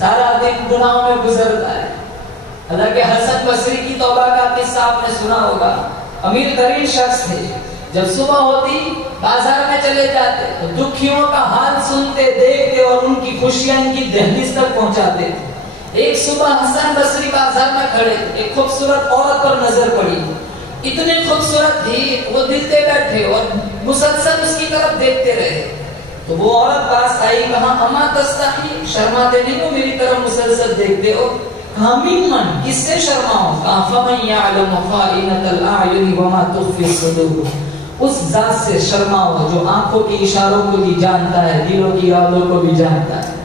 سارا دن گناہوں میں گزرتا ہے. اللہ کے حسن بصری کی توبہ کا قصہ آپ نے سنا ہوگا. امیر ترین شخص تھے. جب صبح ہوتی بازار میں چلے جاتے تو دکھیوں کا حال سنتے دیکھتے اور ان کی خوشیاں ان کی دہلیز تک پہنچاتے تھے. ایک صبح حسن بصری بازار میں کھڑے, ایک خوبصورت عورت پر نظر پڑی. اتنی خوبصورت تھی, وہ دل پہ بیٹھے اور مسلسل اس کی طرف دیکھتے رہے. تو وہ عورت پاس آئی, کہا اما تستحی, شرماتے نہیں ہو میری طرف مسلسل دیکھتے ہو؟ کہا ممن, کس سے شرماؤں؟ کہا فمن یعلم خائنۃ الاعین وما تخفی الصدور, اس ذات سے شرماؤ جو آنکھوں کے اشاروں کو بھی جانتا ہے, دلوں کی ارادوں کو بھی جانتا ہے.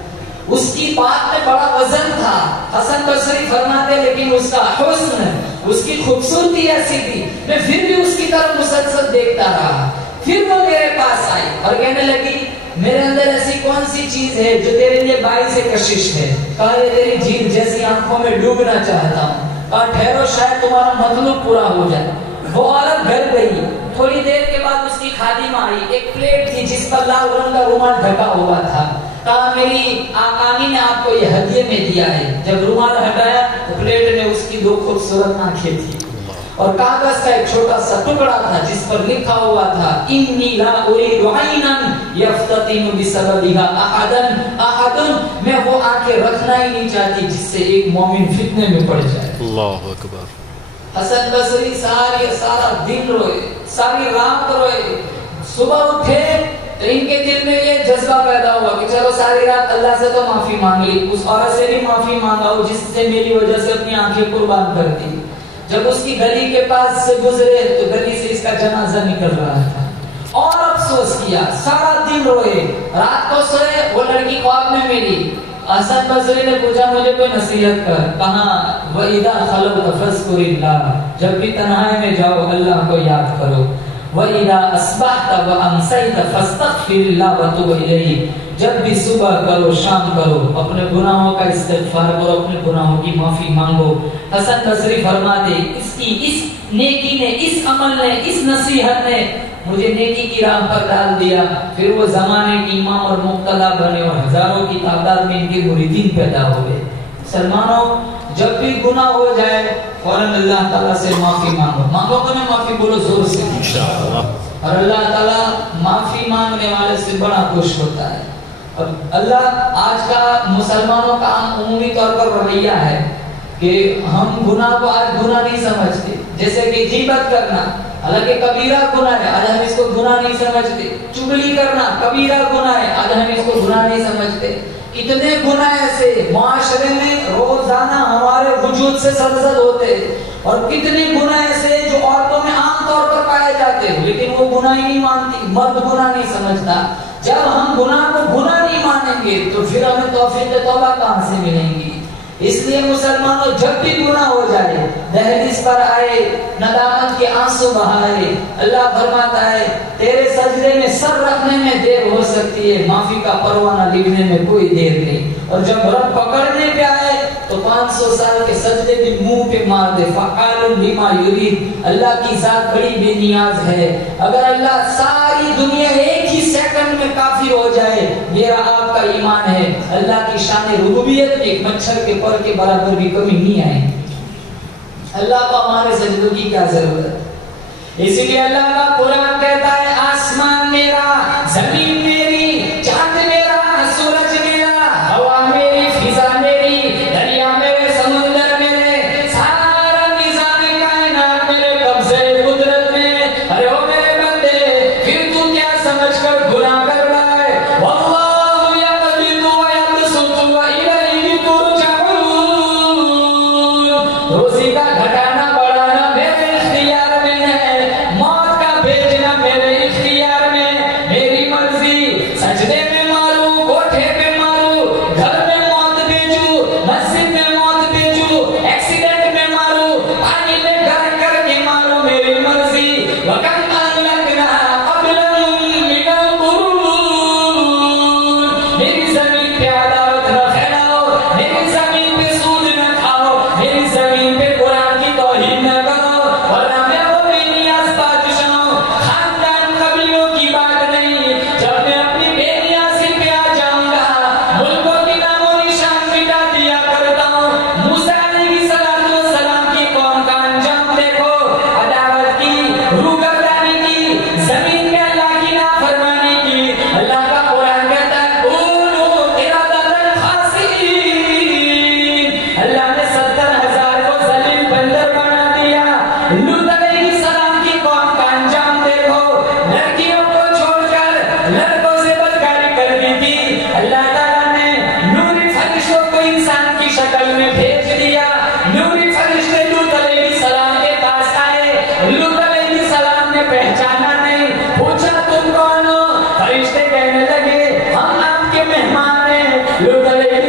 اس کی بات میں بڑا وزن تھا. حسن بصری فرماتے لیکن اس کا حسن, اس کی خوبصورتی ایسی تھی, میں پھر بھی اس کی طرف مسلسل دیکھتا رہا. پھر وہ میرے پاس آئی اور کہنے لگی میرے اندر ایسی کون سی چیز ہے جو تیرے لیے باعث کشش ہے؟ کہا یہ تیری جھیل جیسی آنکھوں میں ڈوبنا چاہتا ہوں. کہا ٹھہرو شاید تمہارا مطلب پورا ہو جائے. وہ عورت گھر گئی. تھوڑی دیر کے بعد اس کی خادمہ آئی. ایک پلیٹ تھی جس پر لال رنگ کا رومال ڈھکا ہوا تھا. کہا میری آقانی نے آپ کو یہ ہدیے میں دیا ہے. جب رومال ہٹایا تو پلیٹ میں اس کی 2 خوبصورت آنکھیں تھی اور کاغذ کا ایک چھوٹا سا ٹکڑا تھا جس پر لکھا ہوا تھا انی لا اريد عینا یفتتن بسببها احدا, میں وہ آنکھیں رکھنا ہی نہیں چاہتی جس سے ایک مومن فتنے میں پڑ جائے. اللہ اکبر. حسن بصری سارا دن روئے, ساری رات روئے. صبح اٹھے تو ان کے دل میں یہ جذبہ پیدا ہوا کہ چلو ساری رات اللہ سے تو معافی مانگ لی, اس عورت سے بھی معافی مانگا ہو جس سے میری وجہ سے اپنی آنکھیں قربان کر دی. جب اس کی گلی کے پاس سے گزرے تو گلی سے اس کا جنازہ نکل رہا تھا اور افسوس کیا. سارا دن روئے, رات کو سوئے, وہ لڑکی خواب میں ملی. حسن بصری نے پوچھا مجھے کوئی نصیحت کر. کہا وَإِذَا خَلَوْتَ فَاذْكُرِ اللَّهَ, جب بھی تنہائی میں جاؤ اللہ کو یاد کرو. وَإِذَا أَصْبَحْتَ وَأَمْسَيْتَ فَاسْتَغْفِرِ اللَّهَ وَتُوبْ إِلَيْهِ, جب بھی صبح کرو شام کرو اپنے گناہوں کا استغفار کرو, اپنے گناہوں کی معافی مانگو. حسن بصری فرماتے اس نیکی نے, اس عمل نے, اس نصیحت نے مجھے نیکی کی راہ پر ڈال دیا. پھر وہ زمانے کی امام اور مقتدا بنے اور ہزاروں کی تعداد میں ان کے مریدین پیدا ہوئے. مسلمانوں, جب بھی گناہ ہو جائے فوراً اللہ تعالیٰ سے معافی مانگو. مانگو تو نہیں معافی, بولو زور سے انشاءاللہ. اور اللہ تعالیٰ معافی مانگنے والے سے بڑا خوش ہوتا ہے. اب اللہ آج کا مسلمانوں کا عمومی طور پر رویہ ہے کہ ہم گناہ کو آج گناہ نہیں سمجھتے. جیسے کہ غیبت کرنا, حالانکہ کبیرہ گناہ ہے, آج ہم اس کو گناہ نہیں سمجھتے. چغلی کرنا کبیرہ گناہ ہے, آج ہم اس کو گناہ نہیں سمجھتے. اتنے گناہ ایسے معاشرے میں روزانہ ہمارے وجود سے سرزد ہوتے, اور کتنے گناہ ایسے جو عورتوں میں عام طور پر پائے جاتے ہیں لیکن وہ گناہ ہی نہیں مانتی, مرد گناہ نہیں سمجھتا. جب ہم گناہ کو گناہ نہیں مانیں گے تو پھر ہمیں توفیق توبہ کہاں سے ملیں گی؟ اس لیے مسلمانوں جب بھی گناہ ہو جائے دہلیز پر آئے, ندامت کے آنسو بہائے. اللہ فرماتا ہے تیرے سجدے میں سر رکھنے میں دیر ہو سکتی ہے, معافی کا پروانہ لکھنے میں کوئی دیر نہیں. اور جب رب پکڑنے پہ آئے تو 500 سال کے سجدے بھی منہ پہ مار دے. فعال لما یرید, اللہ کی ذات بڑی بے نیاز ہے. اگر اللہ ساری دنیا ایک ہی سیکنڈ میں کافی ہو جائے, میرا آپ کا ایمان ہے اللہ کی شان ربوبیت ایک مچھر کے پر کے برابر بھی کمی نہیں آئے. اللہ کو ہمارے سجدوں کی کیا ضرورت ہے؟ اسی لیے اللہ کا قرآن کہتا ہے آسمان میرا, زمین میری, چاند میرا, سورج میرا, ہوا میری, فضا میری, دریا میرے, سمندر میرے, سارا نظام کائنات میرے قبضے قدرت میں. ارے او میرے بندے, پھر تو کیا سمجھ کر گناہ کر رہا ہے؟ واللہ یقبض ویبسط والیہ ترجعون. روزی کا گھٹانا بڑھانا میرے اختیار میں ہے, موت کا بھیجنا میرے اختیار میں, میری مرضی